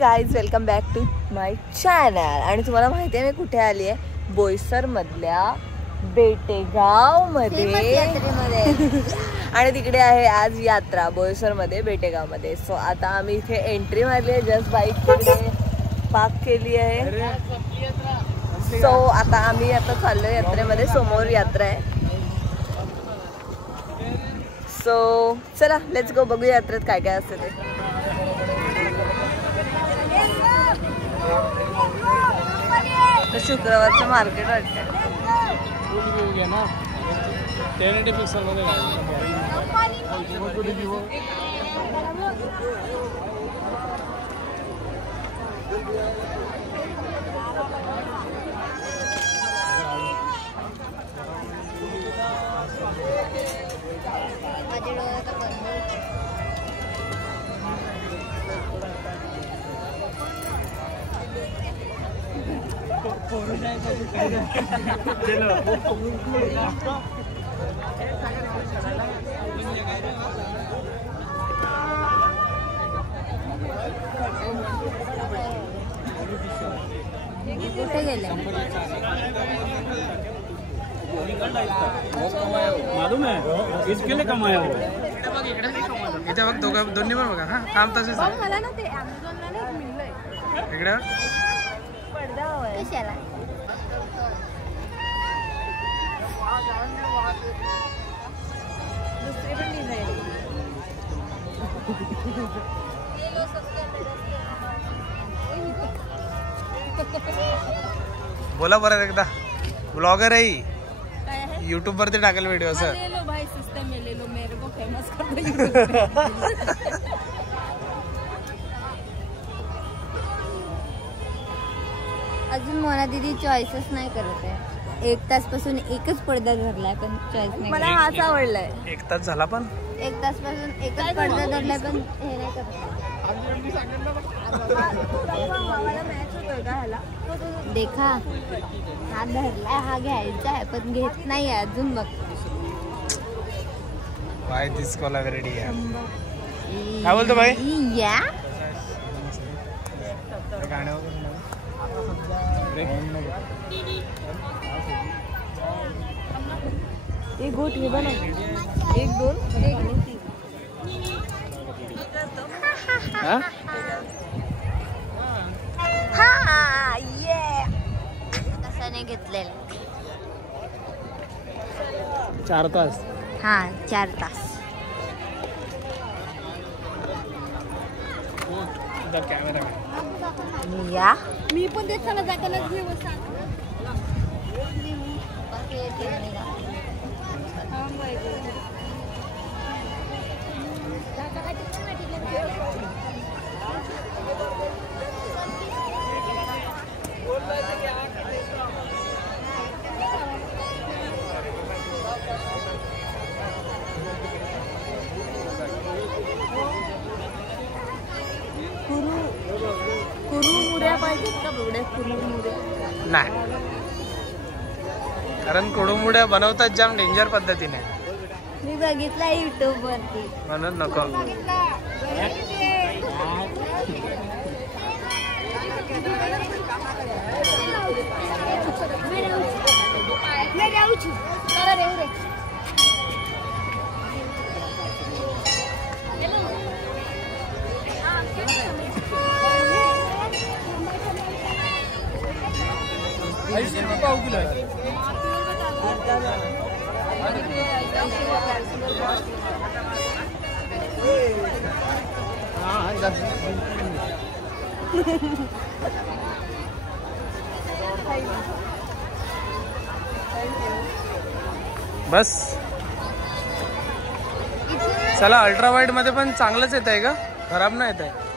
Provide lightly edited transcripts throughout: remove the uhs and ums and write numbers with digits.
Guys welcome back to my channel. आणि तुम्हाला माहिती आहे मी कुठे आली आहे? बोईसर मधल्या बेटेगाव मध्ये आणि तिकडे आहे आज यात्रा बोईसर मध्ये बेटेगाव मध्ये. सो आता आम्ही इथे एंट्री मारली आहे, जस्ट बाईक पार्क केली आहे. सो आता आम्ही चाललो यात्रेमध्ये. समोर यात्रा आहे. सो चला लेट्स गो, बघूया यात्रेत काय काय असते ते. शुक्रवारचं मार्केट वाटतं. कुठे गेले? मालूम है इसके लिए कमाया हो. इथे बघ दोन्ही पण बघा. हा काम तसेच आहे. मला ना ते Amazonला नाही मिळलंय. इकडे पडदा हवाय. कशाला? दुसरी पण डिझाईन. बोला बरं एकदा. ब्लॉगर आहे यूट्यूब वरती टाकेल व्हिडिओ. सर भाई सिस्टम में ले लो, मेरे को फेमस कर दो. अजून मोना दीदी चॉईसच नाही करत आहे. 1 तास पासून एकच पडदा धरलाय पण चॉईस नाही. मला हाच आवडलाय. 1 तास झाला पण 1 तास पासून एकच पडदा धरलाय पण हे नाही करत. देखा हा धरलाय, हा घ्यायचा आहे पण घेत नाही अजून. बघ बाय दिस कॉल रेडी आहे. काय बोलतो भाई? या गाणं एक गोट हे बना. 1 2 हा ये कशाने घेतलेलं? 4 तास. हा 4 तास. कॅमेरा या मी पण देत चला जातानाच घेऊ. कुरुमुऱ्या पाहिजेत का? बघड्या कुरुमुऱ्या नाही, कारण कुडमुड्या बनवतात जाम डेंजर पद्धतीने. मी बघितला युट्यूब वरती म्हणून नको. बस चला. अल्ट्रा वाईड मध्ये पण चांगलंच येत आहे का? खराब नाही येत आहे.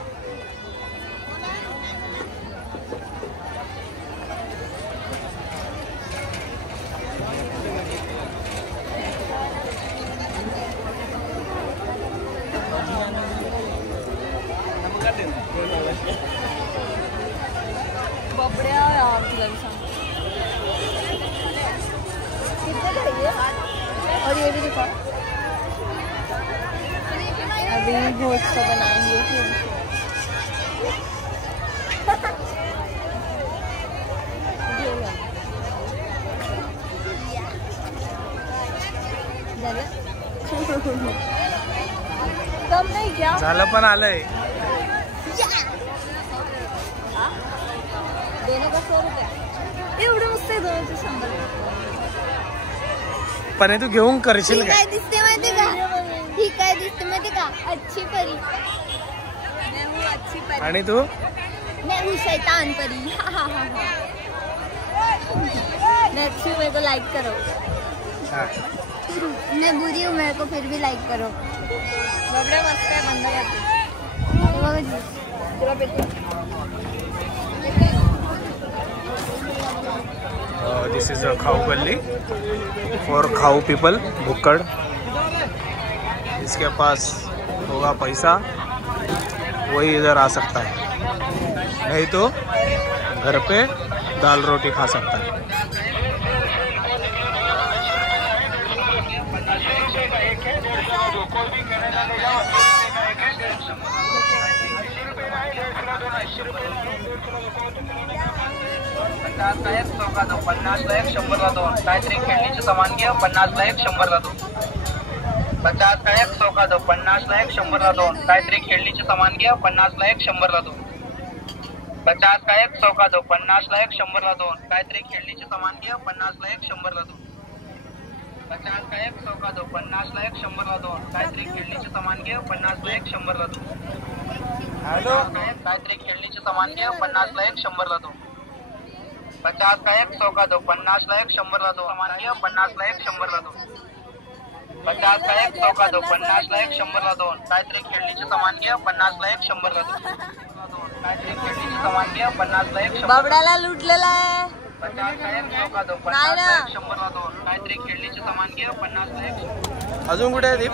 बबड्या तुला सांग. और ये भी दिखा. अभी भोज को बनाएंगे फिर कम नाही क्या झालं पण आलंय. दोनों का 100 रुपया. एवढं मस्त आहे दोनोचे 100. पण हे तू घेऊन करशील ही काय? काय दिसते माहिती का? ही काय दिसते माहिती का? अच्छी परी. मैं हूँ अच्छी परी. आणि तू मैं हूँ शैतान परी. नेक्स्ट मेरे को लाइक करो. हा. मैं बुरी हूँ, मेरे को फिर भी लाइक करो. बाबड्या मस्त आहे बंद करते. हे बघा juice. तुला पेटे. दिस इज अ खाऊ गल्ली फॉर खाऊ पीपल. भुक्कड़. इसके पास होगा पैसा वही इधर आ सकता है, नहीं तो घर पे दाल रोटी खा सकता है. ला 1 चौका दो 50 ला 1 100 ला 2 काहीतरी खेळणीचे सामान घ्या 50 ला 1 100 ला 2 50 ला 1 चौका दो 50 ला 1 100 ला 2 काहीतरी खेळणीचे सामान घ्या 50 ला 1 100 ला 2 50 ला 1 चौका दो 50 ला 1 100 ला 2 काहीतरी खेळणीचे सामान घ्या 50 ला 1 100 ला 2 50 ला 1 चौका दो 50 ला 1 100 ला 2 काहीतरी खेळणीचे सामान घ्या 50 ला 1 100 ला 2 हॅलो काहीतरी खेळणीचे सामान घ्या 50 ला 1 100 ला 2 50 का 1 चौका दो 50 ला 1 100 ला 2 सामान घ्या 50 ला 1 100 ला 2 50 का 1 चौका दो 50 ला 1 100 ला 2 काहीतरी खेळणीचे सामान घ्या 50 ला 1 100 ला 2 काहीतरी खेळणीचे सामान घ्या 50 ला 1 100 बाबड्याला लुटलेला आहे. 50 का 1 चौका दो 50 ला 1 100 ला 2 काहीतरी खेळणीचे सामान घ्या 50 ला 1 अजून कुठे आहे दीप?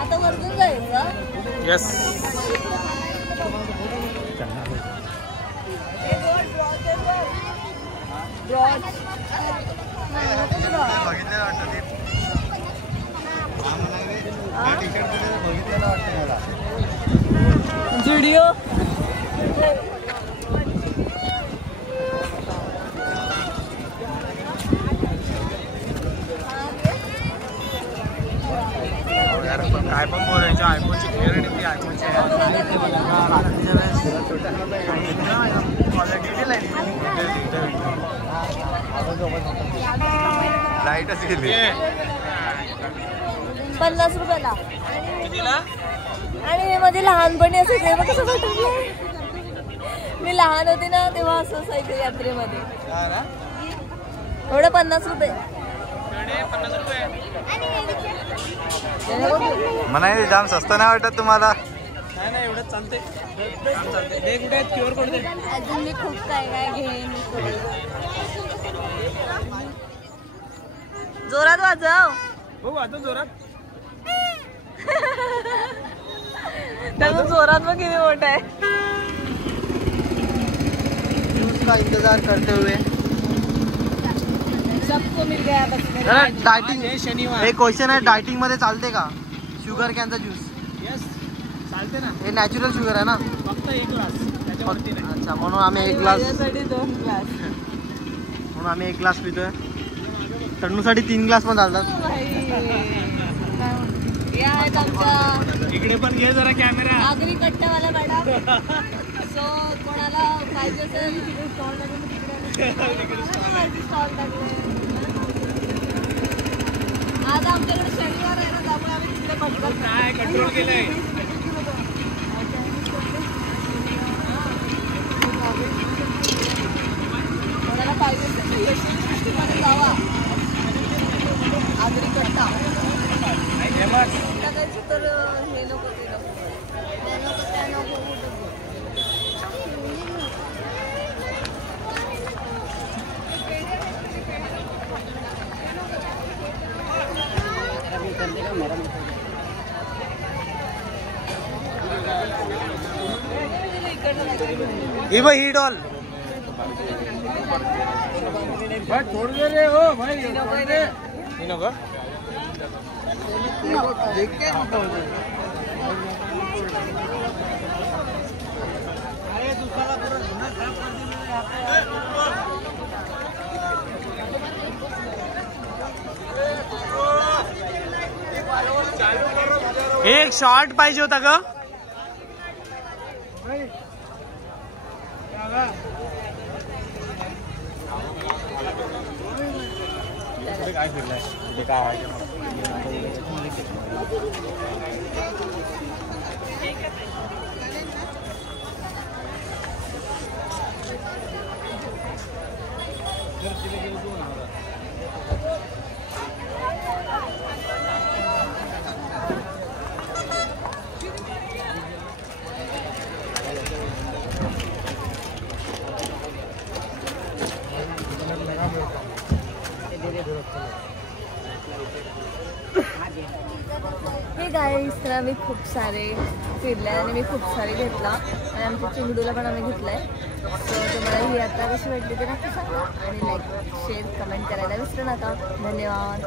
आता वरतून जायचं. येस. व्हिडिओ काय पण बोलायचं. आयफोनची क्लिअरिटी ती आयफोनची लाईटच गेली. 50 रुपयाला. कितीला? आणि हे मध्ये लहानपणी असायचं बघ कसं वाटलं. मी लहान होते ना तेव्हा असं असायचं यात्रेमध्ये. एवढं 50 रुपये. 50 रुपये. मला हे जाम स्वस्त नाही वाटत तुम्हाला? नाही नाही एवढंच चालते. हे कुठे आहेत? QR कोड दे. अजून मी खूप काय काय घेईन. जोरात वाजव. हो आता जोरात. त्याचं जोरात मग किती मोठा आहे. का इंतजार करते हुए सबको मिल गया बस. डायटिंग. शनिवार. एक क्वेश्चन आहे, डायटिंग मध्ये चालते का शुगर कॅनचा ज्यूस? येस चालते ना. हे नॅचरल शुगर आहे ना? फक्त 1 ग्लास त्याच्यावरती नाही. अच्छा, म्हणून आम्ही 1 ग्लास माझ्यासाठी 2 ग्लास. म्हणून आम्ही 1 ग्लास पितोय. तन्नूसाठी 3 ग्लास पण चालतात. या आहेत आमच्या इकडे पण घे जरा कॅमेरा. आगरी कट्टावाला मॅडम. सो कोणाला पाहिजे असेल तिकडे स्टॉल टाकून स्टॉल टाकले. आज आमच्याकडे शनिवार आहे ना त्यामुळे आम्ही तिकडे पटकन काय कंट्रोल केलंय. कोणाला पाहिजे असेल मध्ये जावा. आगरी कट्टा टाकायची तर हे नको ते नको. ही बघ ही डॉल. एक शॉर्ट पाहिजे होता ग. काय फिरलाय ते काय हे गाईस, तर आम्ही खूप सारे फिरले आणि मी खूप सारे घेतला आणि आमच्या चिंगडूला पण आम्ही घेतलाय. सो तुम्हाला ही यात्रा कशी वाटली ते नक्की सांगा आणि लाईक शेअर कमेंट करायला विसरू नका. धन्यवाद.